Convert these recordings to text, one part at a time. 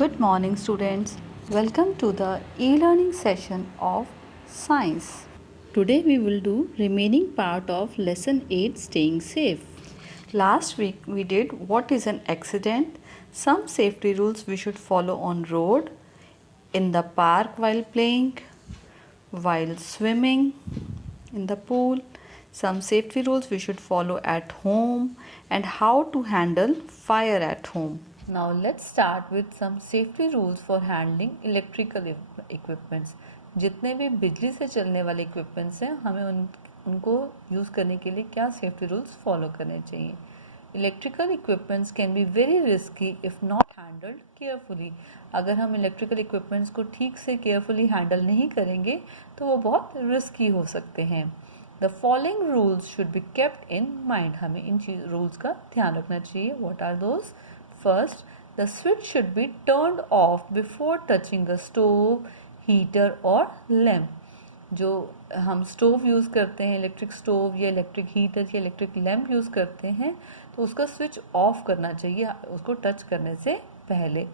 Good morning, students. Welcome to the e-learning session of science. Today we will do remaining part of lesson 8, staying safe. Last week we did what is an accident, some safety rules we should follow on road, in the park while playing, while swimming in the pool, some safety rules we should follow at home, and how to handle fire at home. Now let's start with some safety rules for handling electrical equipments. जितने भी बिजली से चलने वाले equipments हैं हमें उनको use करने के लिए क्या सेफ्टी रूल्स फॉलो करने चाहिए. Electrical equipments can be very risky if not handled carefully. अगर हम इलेक्ट्रिकल इक्विपमेंट्स को ठीक से केयरफुली हैंडल नहीं करेंगे तो वो बहुत रिस्की हो सकते हैं. The following rules should be kept in mind. हमें इन रूल्स का ध्यान रखना चाहिए. What are those? First, the switch should be turned off before touching a stove, heater or lamp. जो हम स्टोव यूज़ करते हैं, इलेक्ट्रिक स्टोव या इलेक्ट्रिक हीटर या इलेक्ट्रिक लैम्प यूज़ करते हैं तो उसका स्विच ऑफ करना चाहिए उसको टच करने से पहले,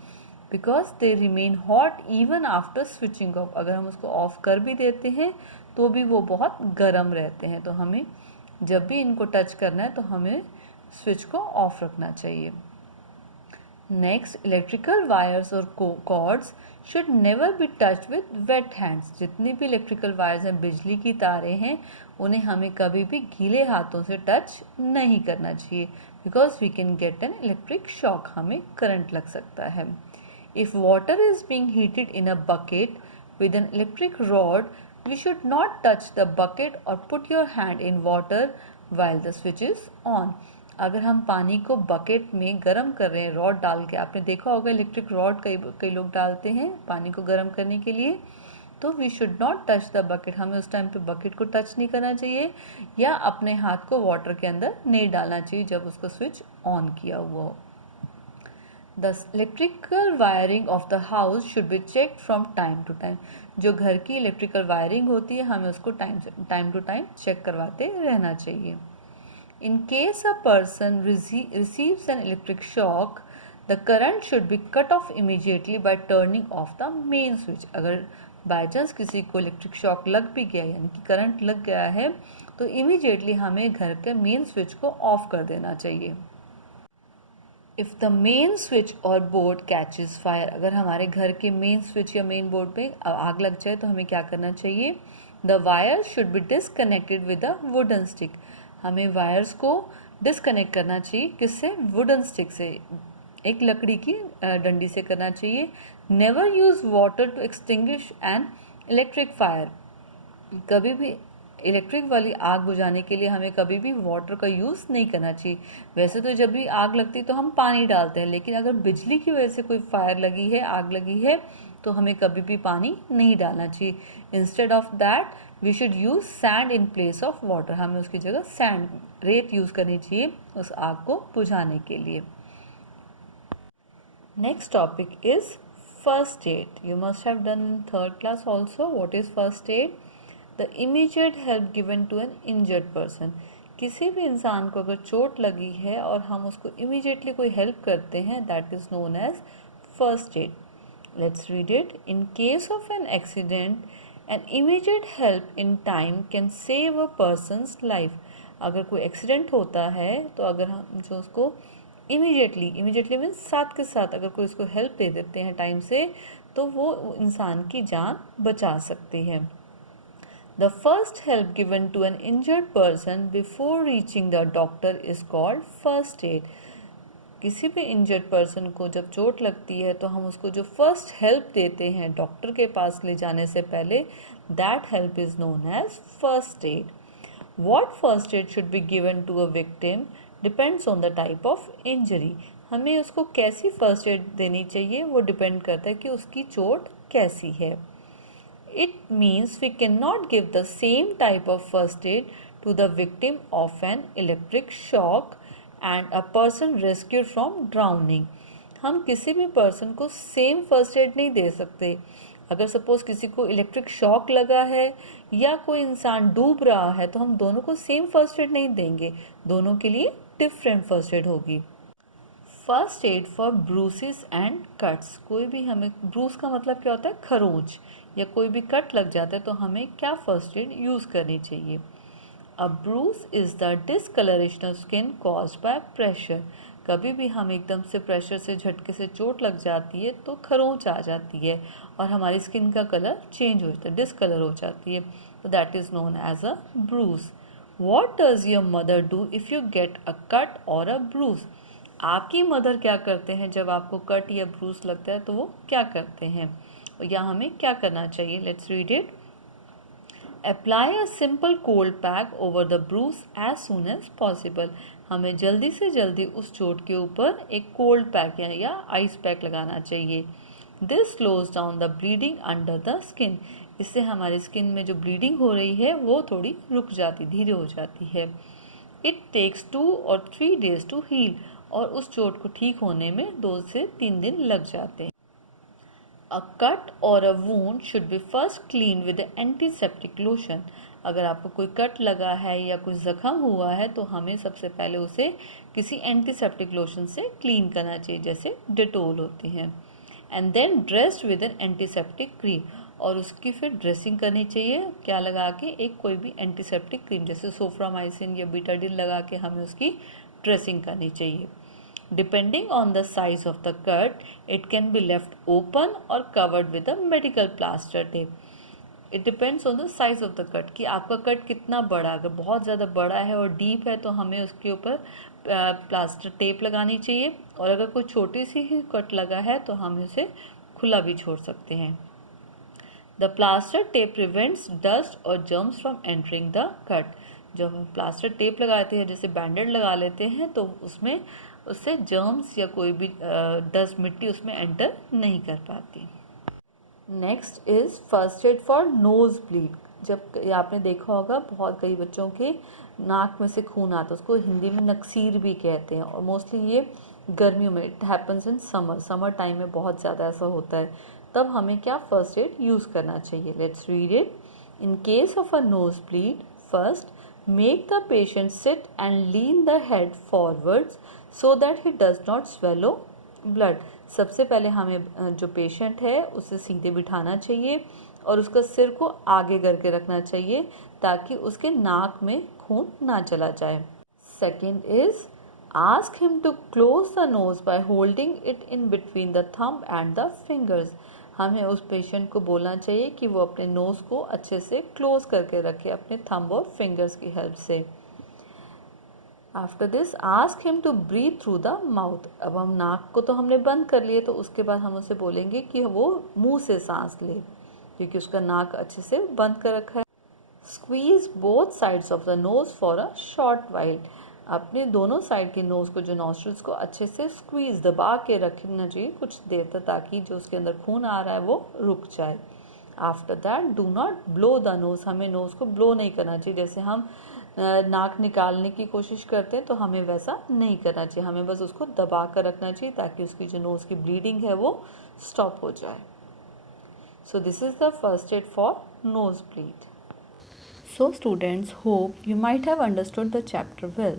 because they remain hot even after switching off. अगर हम उसको ऑफ कर भी देते हैं तो भी वो बहुत गर्म रहते हैं. तो हमें जब भी इनको टच करना है तो हमें स्विच को ऑफ रखना चाहिए. Next, electrical wires और cords should never be touched with wet hands. जितनी भी इलेक्ट्रिकल वायर्स हैं, बिजली की तारें हैं, उन्हें हमें कभी भी गीले हाथों से टच नहीं करना चाहिए, because we can get an electric shock. हमें करंट लग सकता है. If water is being heated in a bucket with an electric rod, we should not touch the bucket और put your hand in water while the switch is on. अगर हम पानी को bucket में गर्म कर रहे हैं रॉड डाल के, आपने देखा होगा इलेक्ट्रिक रॉड कई लोग डालते हैं पानी को गर्म करने के लिए, तो we should not touch the bucket. हमें उस टाइम पे बकेट को टच नहीं करना चाहिए या अपने हाथ को वाटर के अंदर नहीं डालना चाहिए जब उसको स्विच ऑन किया हुआ हो. The electrical wiring of the house should be check from time to time. जो घर की इलेक्ट्रिकल वायरिंग होती है हमें उसको टाइम टू टाइम चेक करवाते रहना चाहिए. In case a person receives an electric shock, the current should be cut off immediately by turning off the main switch. अगर बाई चांस किसी को इलेक्ट्रिक शॉक लग भी गया यानी कि करंट लग गया है तो इमीडिएटली हमें घर के मेन स्विच को ऑफ कर देना चाहिए. इफ़ द मेन स्विच और बोर्ड कैचेस फायर, अगर हमारे घर के मेन स्विच या मेन बोर्ड पे आग लग जाए तो हमें क्या करना चाहिए? The wire should be disconnected with a wooden stick. हमें वायर्स को डिसकनेक्ट करना चाहिए. किससे? वुडन स्टिक से, एक लकड़ी की डंडी से करना चाहिए. Never use water to extinguish an electric fire. कभी भी इलेक्ट्रिक वाली आग बुझाने के लिए हमें कभी भी वाटर का यूज़ नहीं करना चाहिए. वैसे तो जब भी आग लगती तो हम पानी डालते हैं, लेकिन अगर बिजली की वजह से कोई फायर लगी है, आग लगी है, तो हमें कभी भी पानी नहीं डालना चाहिए. Instead of that we should use sand in place of water. हमें उसकी जगह सैंड, रेत यूज करनी चाहिए उस आग को बुझाने के लिए. Next topic is first aid. You must have done in third class also. What is first aid? The immediate help given to an injured person. किसी भी इंसान को अगर चोट लगी है और हम उसको इमीडिएटली कोई हेल्प करते हैं, that is known as first aid. Let's read it. In case of an accident, an immediate help in time can save a person's life. अगर कोई एक्सीडेंट होता है तो अगर हम जो उसको इमीडिएटली मीन्स साथ के साथ अगर कोई उसको हेल्प दे देते हैं टाइम से, तो वो इंसान की जान बचा सकती है. The first help given to an injured person before reaching the doctor is called first aid. किसी भी इंजर्ड पर्सन को जब चोट लगती है तो हम उसको जो फर्स्ट हेल्प देते हैं डॉक्टर के पास ले जाने से पहले, that help is known as first aid. What first aid should be given to a victim depends on the type of injury. हमें उसको कैसी फर्स्ट एड देनी चाहिए वो डिपेंड करता है कि उसकी चोट कैसी है. It means we cannot give the same type of first aid to the victim of an electric shock and a person rescued from drowning. हम किसी भी पर्सन को सेम फर्स्ट एड नहीं दे सकते. अगर सपोज किसी को इलेक्ट्रिक शॉक लगा है या कोई इंसान डूब रहा है तो हम दोनों को सेम फर्स्ट एड नहीं देंगे, दोनों के लिए डिफरेंट फर्स्ट एड होगी. First aid for bruises and cuts. कोई भी हमें, ब्रूस का मतलब क्या होता है, खरोंच, या कोई भी कट लग जाता है तो हमें क्या फर्स्ट एड यूज़ करनी चाहिए। A bruise is the discolouration of skin caused by pressure. कभी भी हम एकदम से प्रेशर से, झटके से चोट लग जाती है तो खरोंच आ जाती है और हमारी स्किन का कलर चेंज हो जाता है, डिसकलर हो जाती है, तो that is known as a bruise. What does your mother do if you get a cut और अ ब्रूस। आपकी मदर क्या करते हैं जब आपको कट या ब्रूस लगता है, तो वो क्या करते हैं या हमें क्या करना चाहिए। Let's read it. Apply a simple cold pack over the bruise as soon as possible. हमें जल्दी से जल्दी उस चोट के ऊपर एक कोल्ड पैक या आइस पैक लगाना चाहिए। This slows down the bleeding under the skin. इससे हमारी स्किन में जो ब्लीडिंग हो रही है वो थोड़ी रुक जाती, धीरे हो जाती है। It takes 2 or 3 days to heal. और उस चोट को ठीक होने में 2 से 3 दिन लग जाते हैं। अ कट और a wound should be first clean with antiseptic lotion. अगर आपको कोई कट लगा है या कोई जख्म हुआ है तो हमें सबसे पहले उसे किसी एंटीसेप्टिक लोशन से क्लीन करना चाहिए, जैसे डेटोल होती हैं। And then dressed with an antiseptic cream. और उसकी फिर ड्रेसिंग करनी चाहिए, क्या लगा के, एक कोई भी एंटीसेप्टिक क्रीम जैसे सोफ्रामाइसिन या बीटाडिन लगा के हमें उसकी ड्रेसिंग करनी चाहिए। Depending on the size of the cut, it can be left open or covered with a medical plaster tape. It depends on the size of the cut कि आपका कट कितना बड़ा, अगर बहुत ज़्यादा बड़ा है और डीप है तो हमें उसके ऊपर प्लास्टर टेप लगानी चाहिए, और अगर कोई छोटी सी ही कट लगा है तो हम उसे खुला भी छोड़ सकते हैं। The plaster tape prevents dust और germs from entering the cut. जब हम प्लास्टर टेप लगाते हैं, जैसे बैंडेड लगा लेते हैं, तो उसमें उससे जर्म्स या कोई भी डस्ट, मिट्टी उसमें एंटर नहीं कर पाती। Next is first add for nose bleed. जब आपने देखा होगा बहुत कई बच्चों के नाक में से खून आता है, उसको हिंदी में नक्सीर भी कहते हैं, और मोस्टली ये गर्मियों में, it happens in summer time में बहुत ज़्यादा ऐसा होता है। तब हमें क्या फर्स्ट एड यूज़ करना चाहिए। Let's read it. In case of a nose bleed, first make the patient sit and lean the head forwards so that he does not swallow blood. सबसे पहले हमें जो पेशेंट है उसे सीधे बिठाना चाहिए और उसका सिर को आगे करके रखना चाहिए ताकि उसके नाक में खून ना चला जाए। Second is ask him to close the nose by holding it in between the thumb and the fingers. हमें उस पेशेंट को बोलना चाहिए कि वो अपने नोज को अच्छे से क्लोज करके रखे अपने थंब और फिंगर्स की हेल्प से। After this ask him to breathe through the mouth. अब हम नाक को तो हमने बंद कर लिए, तो उसके बाद हम उसे बोलेंगे कि वो मुंह से सांस ले, क्योंकि उसका नाक अच्छे से बंद कर रखा है। Squeeze both sides of the nose for a short while. अपने दोनों साइड के नोज को, जो नॉस्ट्रिल्स को अच्छे से स्क्वीज, दबा के रखना चाहिए कुछ देर तक, ताकि जो उसके अंदर खून आ रहा है वो रुक जाए। After that do not blow the nose. हमें नोज को ब्लो नहीं करना चाहिए, जैसे हम नाक निकालने की कोशिश करते हैं तो हमें वैसा नहीं करना चाहिए। हमें बस उसको दबा कर रखना चाहिए ताकि उसकी जो नोज़ की ब्लीडिंग है वो स्टॉप हो जाए। So this is the first aid for nose bleed. So students, hope you might have understood the chapter well.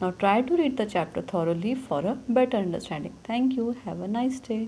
Now try to read the chapter thoroughly for a better understanding. Thank you. Have a nice day.